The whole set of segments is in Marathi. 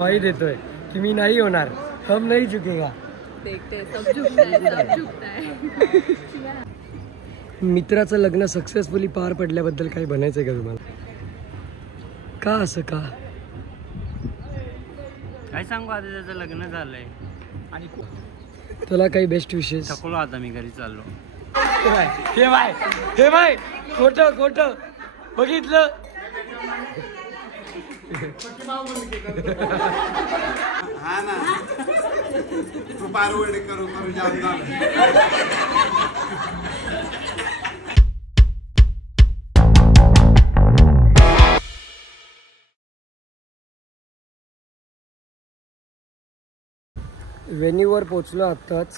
वाई देतोय की मी नाही होणार, हम नाही झुकेगा. मित्राचं लग्न सक्सेसफुली पार पडल्याबद्दल काही बनायचंय का तुम्हाला? का असं का काय सांगू, आता त्याचं लग्न झालंय आणि त्याला काही बेस्ट विशेष. थकलो आता मी घरी चाललो. हे बाय खोटं खोटं बघितलं. हा ना तू पारवडे करू करू जाम झालं. व्हेन्यूवर पोचलो आत्ताच.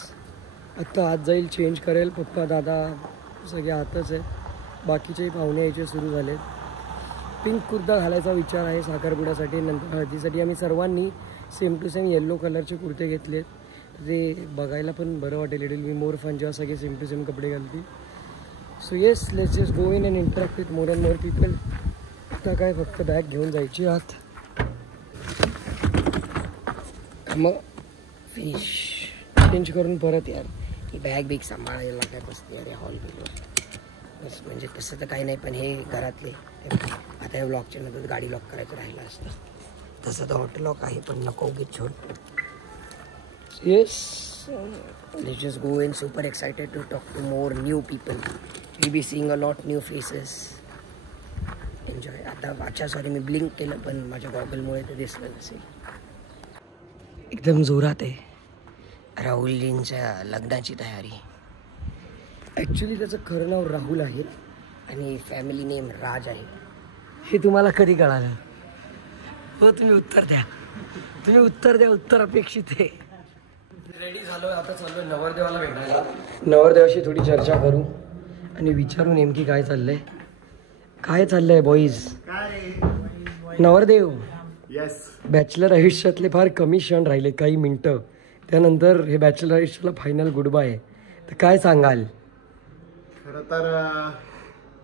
आत्ता आत जाईल, चेंज करेल. पप्पा दादा सगळे आतच आहे. बाकीचेही पाहुणे यायचे सुरू झालेत. पिंक कुर्ता घालायचा विचार आहे साखरपुड्यासाठी. नंतर हळदीसाठी आम्ही सर्वांनी सेम टू सेम येल्लो कलरचे कुर्ते घेतलेत. ते बघायला पण बरं वाटेल. It will be more fun जेव्हा सगळे सेम टू सेम कपडे घालतील. So yes, let's just go in and interact with more and more people. आता काय फक्त बॅग घेऊन जायची आत, मग फिनिश. चेंज करून परत यार ही बॅग बिग सांभाळायला काय बसते अरे हॉल बिलवर बस. म्हणजे तसं तर काही नाही, पण हे घरातले आता या ब्लॉकच्या नंतर गाडी लॉक करायचं राहिलं असतं. तसं तर ऑटो लॉक आहे, पण नको उगीच छोड. Yes, let's just go in. Super excited to talk to more new people. We be seeing a lot new faces. Enjoy. आता अच्छा सॉरी मी ब्लिंक केलं, पण माझ्या गॉगलमुळे ते दिसलं नसेल. एकदम जोरात आहे राहुलजींच्या लग्नाची तयारी. ॲक्च्युली त्याचं खरं नाव राहुल आहे आणि फॅमिली नेम राज आहे. हे तुम्हाला कधी कळालं? हो, तुम्ही उत्तर द्या, तुम्ही उत्तर द्या. उत्तर अपेक्षित आहे. रेडी झालो, आता चाललो नवरदेवाला भेटायला. नवरदेवाशी थोडी चर्चा करू आणि विचारू नेमकी काय चाललंय. काय चाललंय बॉईज? नवरदेव, बॅचलर आयुष्यातले फार कमी क्षण राहिले, काही मिनटं. त्यानंतर हे बॅचलर आयुष्याला फायनल गुड बाय आहे. तर काय सांगाल? खरं तर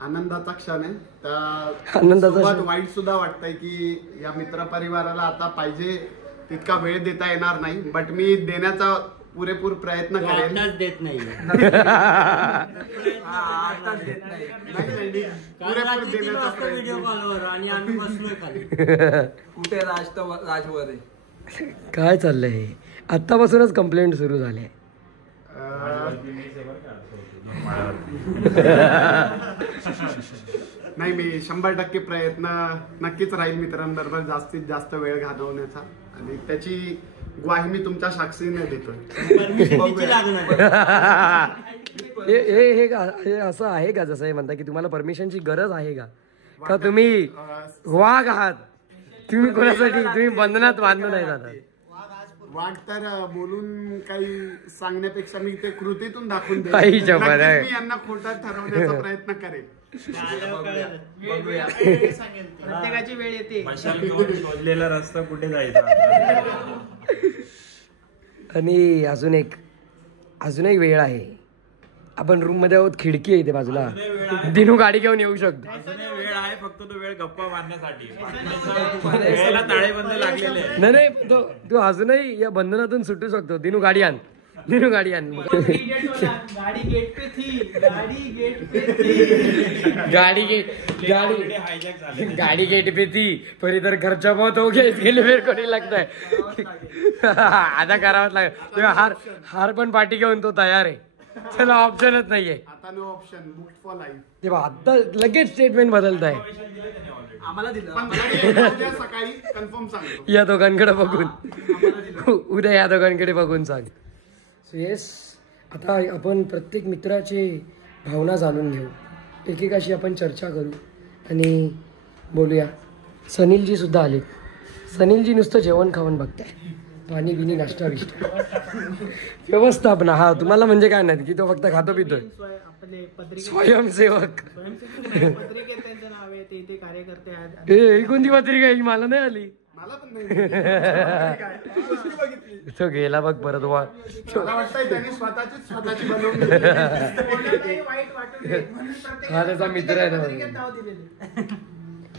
आनंदाचा क्षण आहे. त्या आनंदाचा वाईट सुद्धा वाटतंय की या मित्र परिवाराला आता पाहिजे तितका वेळ देता येणार नाही, बट मी देण्याचा पुरेपूर प्रयत्न करेन. देत नाही पुरेपूर देण्याचा व्हिडिओ कॉलवर आणि आम्ही बसलोय खाली. कुठे राजवर आहे. काय चाललंय हे? आत्तापासूनच कंप्लेंट सुरू झाले. नाही, मी 100% प्रयत्न नक्कीच राहील मित्रांबरोबर जास्तीत जास्त वेळ घालवण्याचा, आणि त्याची ग्वाही मी तुमच्या साक्षीने देतोय. हे असं आहे का, जसं हे म्हणता की तुम्हाला परमिशनची गरज आहे का तुम्ही वाघ आहात? तुम्ही कोणासाठी तुम्ही बंधनात बांधून नाही जाणार. वाट तर बोलून काही सांगण्यापेक्षा मी ते कृतीतून दाखवून देईन. मी यांना खोटा ठरवण्याचा प्रयत्न करेन. प्रत्येकाची वेळ येते. शोधलेला रस्ता कुठे जायचा. आणि अजून एक वेळ आहे. आपण रूम मध्ये आहोत, खिडकी आहे इथे बाजूला. दिनू गाडी घेऊन येऊ शकतो. वेळ आहे, फक्त तो वेळ गप्पा मारण्यासाठी. ताळेबंद लागलेले. नाही, तू अजूनही या बंधनातून सुटू शकतो. दिनू गाडी आण. गाड़ी गेट पे थी, पर इधर खर्चा बहुत हो गया, इसके लिए मेरे को नहीं लगता है. आता करावंच लागेल. हार पण पार्टी घेऊन तो तयार आहे. चला, ऑप्शनच नाहीये आता. No option, booked for life. तेव्हा आता लगेच स्टेटमेंट बदलत आहे. आम्हाला दिलं सकाळी कन्फर्म सांगतो. या दोघांकडे बघून, उद्या या दोघांकडे बघून सांग. सो येस, आता आपण प्रत्येक मित्राचे भावना जाणून घेऊ, एकेकाशी आपण चर्चा करू आणि बोलूया. सनीलजी सुद्धा आले. सनीलजी नुसतं जेवण खावण बघताय, पाणी बिनी नाश्ता बिष्टा व्यवस्थापन. हा, तुम्हाला म्हणजे काय नाही की तो फक्त खातो पितोय. स्वयंसेवक. ए, कोणती पत्रिका आहे? मला नाही आली. तो गेला बघ परत. हा त्याचा मित्र आहे ना,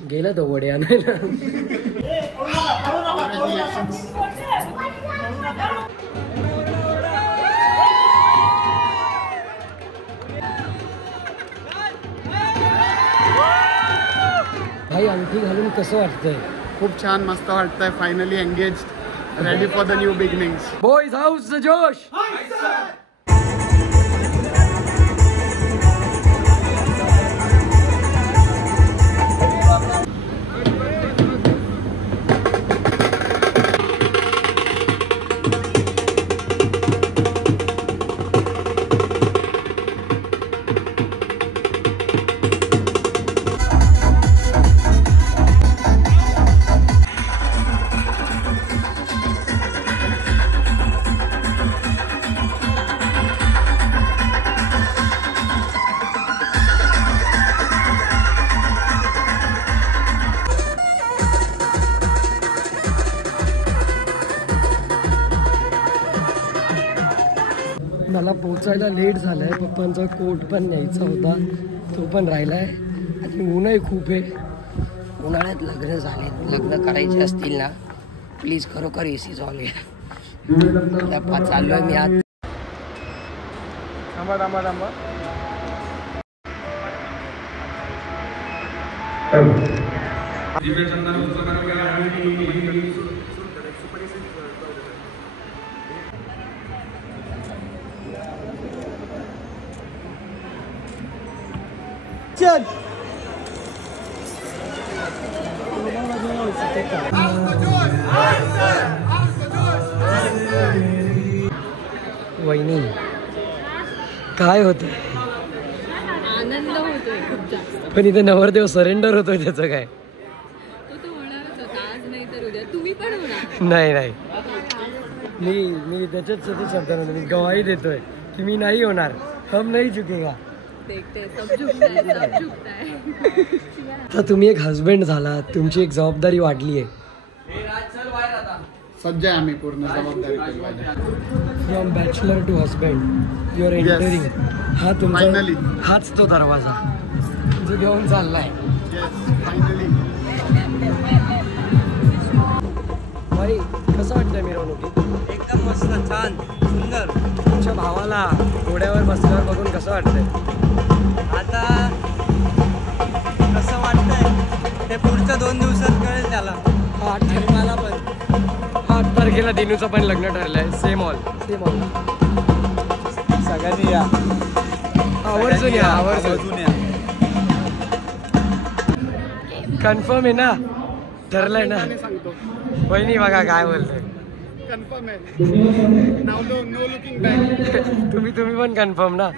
गेला तो वडे आणायला. भाई अंगठी घालून कसं वाटतंय? खूप छान, मस्त वाटतंय. Finally engaged, ready for the new beginnings. Boys house the जोश. मला पोचायला लेट झालाय. पप्पांचा कोट पण न्यायचा होता, तो पण राहिलाय. आणि ऊनही खूप आहे. उन्हाळ्यात लग्न झाले, लग्न करायचे असतील ना, प्लीज खरोखर AC चालू आहे. चाललोय मी आज. थांबा थांबा थांबा. चल. वहिनी काय होते? आनंद होतोय खूप जास्त. पण इथे नवरदेव सरेंडर होतोय, त्याचं काय? तो होणारच होता, आज नाही तर उद्या तुम्ही पण होणार. नाही नाही, मी त्याच्याच शब्दाने मी गवाही देतोय की मी नाही होणार. हम नाही चुकेगा. देखते सब झुकता है, सब झुकता है. आता तुम्ही एक हस्बंड झाला, तुमची एक जबाबदारी वाढली आहे. सज्ज आहे आम्ही पूर्ण जबाबदारी. From bachelor to husband your entering. हा तुमचा, फायनली हाच तो दरवाजा जो घेऊन चाललाय. फायनली. भाई कसं वाटतंय मिरवणुकीत? एकदम मस्त, छान, सुंदर. तुमच्या भावाला घोड्यावर बसल्यावर बघून कसं वाटतंय? आता कसं वाटतंय ते पुढच्या 2 दिवसात कळेल त्याला. 8 तारखेला दिनूचं पण लग्न ठरलंय. Same hall. सगळ्यांनी या, आवर्जून या, आवर्जून या. कन्फर्म आहे ना? ठरलंय ना? सांगतो वहिनी बघा काय बोलतोय. कन्फर्म आहे. नाव नो लुकिंग बॅक. तुम्ही पण कन्फर्म ना?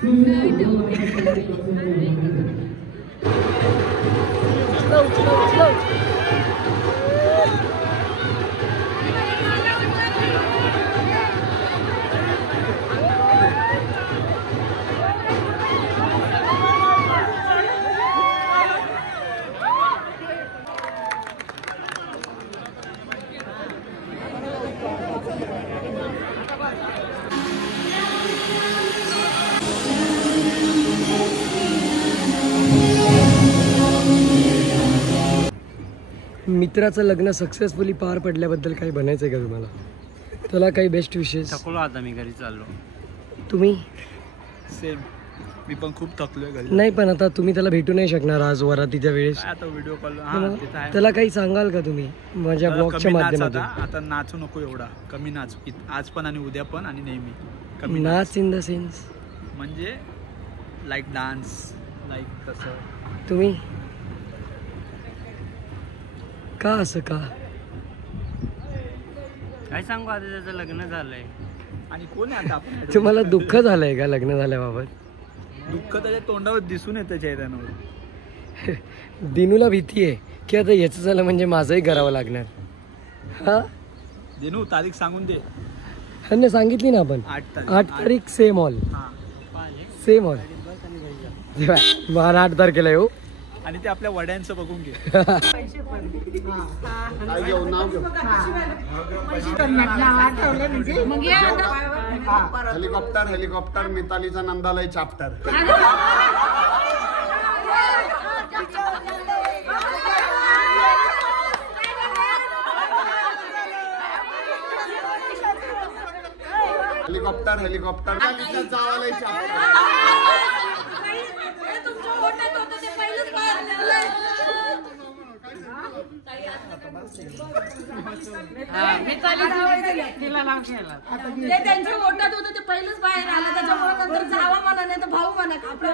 मित्राचं लग्न सक्सेसफुली पार पडल्याबद्दल काही बनायचंय का तुम्हाला? त्याला काही बेस्ट विशेष? थकलो आता मी, घरी चाललो. तुम्ही? सेम, मी पण खूप थकलोय घरी. नाही, पण आता तुम्ही त्याला भेटू नाही शकणार आज वरातीच्या वेळेस. आता व्हिडिओ कॉल त्याला काही सांगाल का तुम्ही माझ्या ब्लॉगच्या माध्यमातून? आता नाचू नको एवढा, कमी नाच. आज पण आणि उद्या पण आणि नेहमी कमी नाच. इन द सेन्स म्हणजे लाईक डान्स, लाईक तसं. तुम्ही का असं का? काय सांगू, आता त्याचं लग्न झालंय. आणि कोण आहे आता आपण? तुम्हाला दुःख झालंय का लग्न झाल्याबाबत? दुःख त्याच्या तोंडावर दिसून येतं चेहऱ्यावर. दिनूला भीती आहे की आता याचं झालं म्हणजे माझंही करावं लागणार. हा दिनू, तारीख सांगून दे. ह्यांनी सांगितली ना आपण. 8 तारीख सेम हॉल. Same hall. 8 तारखेला येऊ. आणि ते आपल्या वड्यांचं बघून घे. हेलिकॉप्टर मितालीचा नंदालय चॅप्टर. हेलिकॉप्टर हेलिकॉप्टर जावायला ते त्यांच्या ओटात होतं ते पहिलंच बाहेर आलं त्याच्यामुळे नंतर जावा म्हणा नाही तर भाऊ म्हणा आपल्या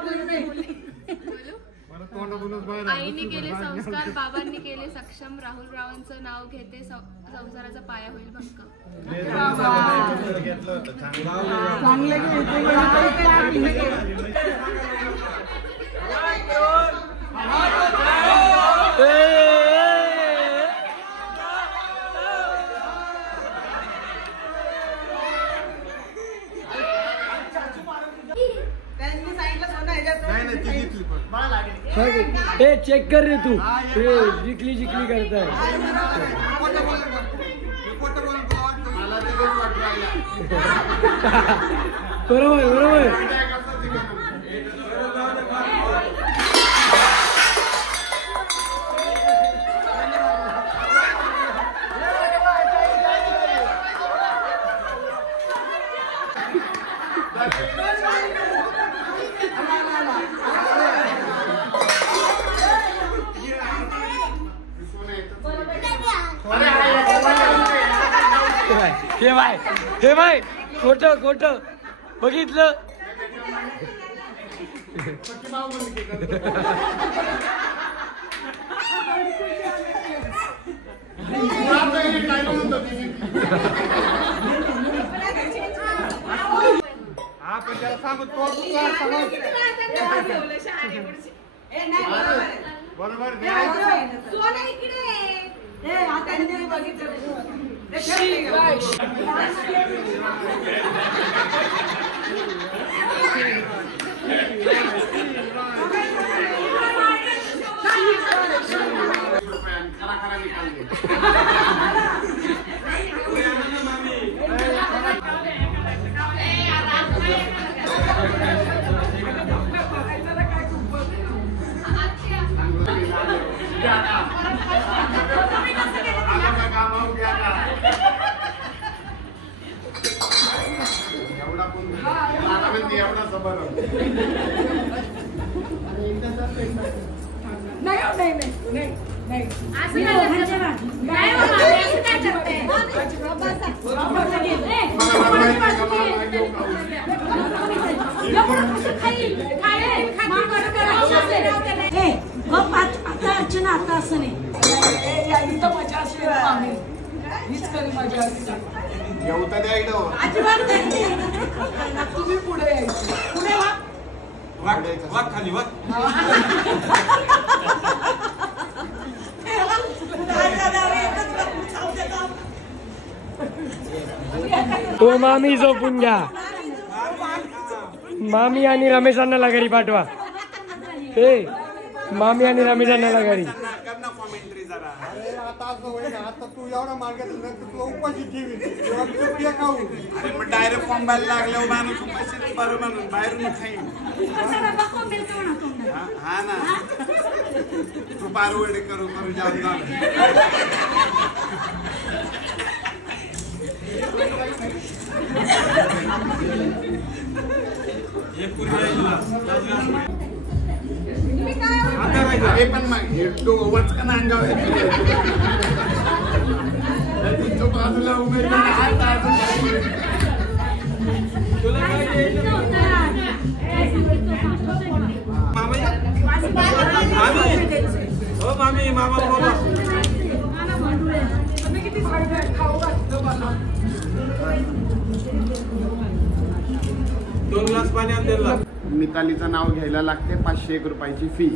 आईने केले संस्कार, बाबांनी केले सक्षम, राहुल रावांचं नाव घेते, संसाराचा पाया होईल भक्कम. चेक कर रे तू जिकली जिकली करताय. बरोबर बरोबर. हे बाय खोटं खोटं बघितलं. अर्चना आता असं नाही मजा असते अजिबात तुम्ही पुढे यायचं पुढे वा खाली वा. तो मामी झोपून घ्या. मामी आणि रमेशांना घरी पाठवा. हे मामी आणि रमेशांना घरी. आता तू एवढा मार्गात तुला उपाशी ठेवी खाऊ डायरेक्ट कॉम्बायला लागल्यावर माणूस उपाशी बरं म्हणून बाहेरून खाईन. हा ना तू पारवडे करू करू जाऊ. पण मग वचकन अंगावर बाजूला उमेद मामी मामा बोला 2 ग्लास पाणी आणलेला. मितालीचं नाव घ्यायला लागते 501 रुपयाची फी.